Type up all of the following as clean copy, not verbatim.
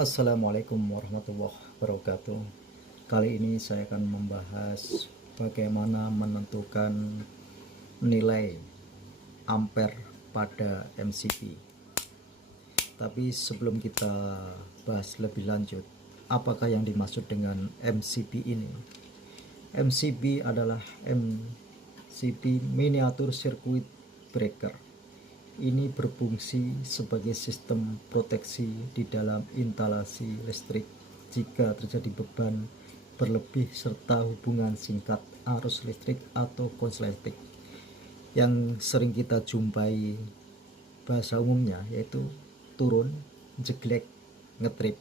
Assalamualaikum warahmatullahi wabarakatuh. Kali ini saya akan membahas bagaimana menentukan nilai ampere pada MCB. Tapi sebelum kita bahas lebih lanjut, apakah yang dimaksud dengan MCB ini? MCB adalah MCB Miniature Circuit Breaker. Ini berfungsi sebagai sistem proteksi di dalam instalasi listrik jika terjadi beban berlebih serta hubungan singkat arus listrik atau konsleting yang sering kita jumpai bahasa umumnya yaitu turun, jeglek, ngetrip.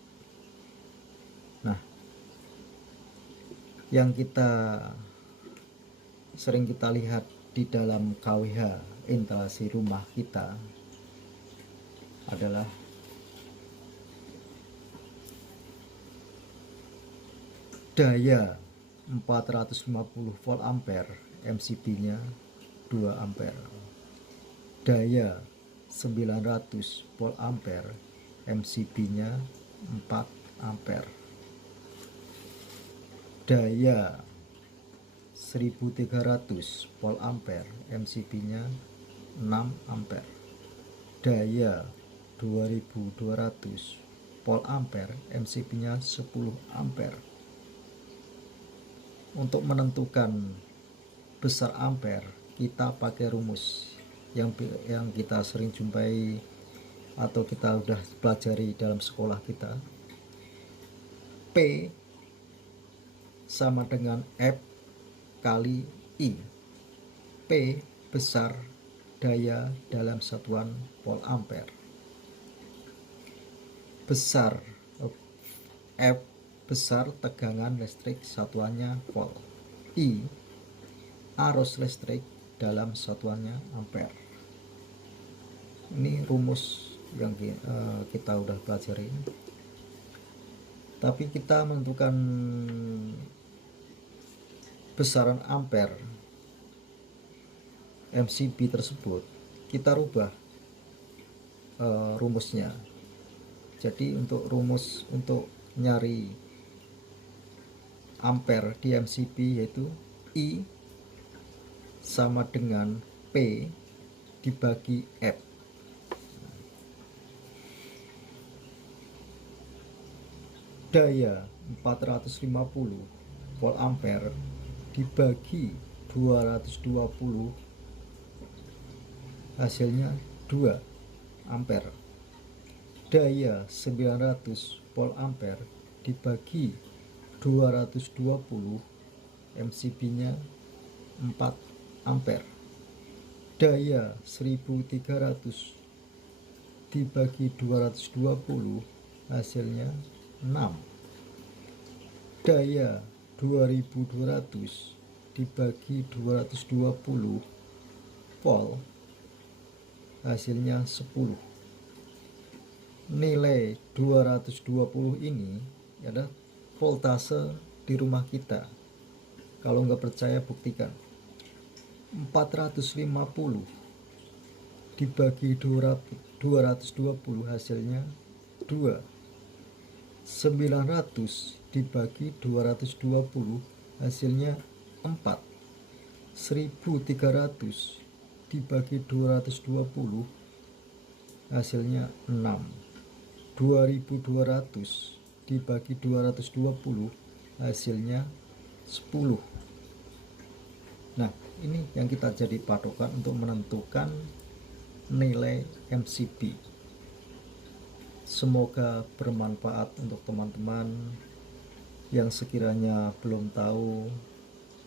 Nah, yang sering kita lihat di dalam KWH instalasi rumah kita adalah daya 450 volt ampere, MCB nya 2 ampere, daya 900 volt ampere, MCB nya 4 ampere, daya 1300 volt ampere, MCB nya 6 ampere, daya 2200 volt ampere, MCB nya 10 ampere. Untuk menentukan besar ampere kita pakai rumus yang kita sering jumpai atau kita udah pelajari dalam sekolah kita. P sama dengan F kali I. P besar daya dalam satuan volt ampere. Besar F besar tegangan listrik satuannya volt. I arus listrik dalam satuannya ampere. Ini rumus yang kita udah pelajari. Tapi kita menentukan besaran ampere MCB tersebut, kita rubah rumusnya. Jadi untuk rumus untuk nyari ampere di MCB yaitu I sama dengan P dibagi F. Daya 450 volt ampere dibagi 220 hasilnya 2 ampere. Daya 900 volt ampere dibagi 220, MCB nya 4 ampere. Daya 1300 dibagi 220 hasilnya 6. Daya 2200 dibagi 220 volt hasilnya 10. Nilai 220 ini adalah voltase di rumah kita. Kalau nggak percaya buktikan. 450 dibagi 220 hasilnya 2. 900 dibagi 220 hasilnya 4. 1300 dibagi 220 hasilnya 6. 2200 dibagi 220 hasilnya 10. Nah, ini yang kita jadi patokan untuk menentukan nilai MCB. Semoga bermanfaat untuk teman-teman yang sekiranya belum tahu,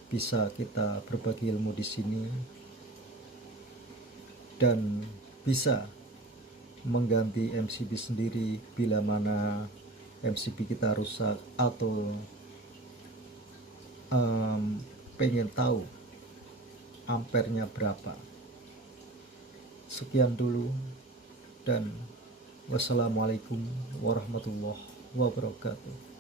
bisa kita berbagi ilmu di sini dan bisa mengganti MCB sendiri bila mana MCB kita rusak atau pengen tahu ampernya berapa. Sekian dulu dan wassalamualaikum warahmatullahi wabarakatuh.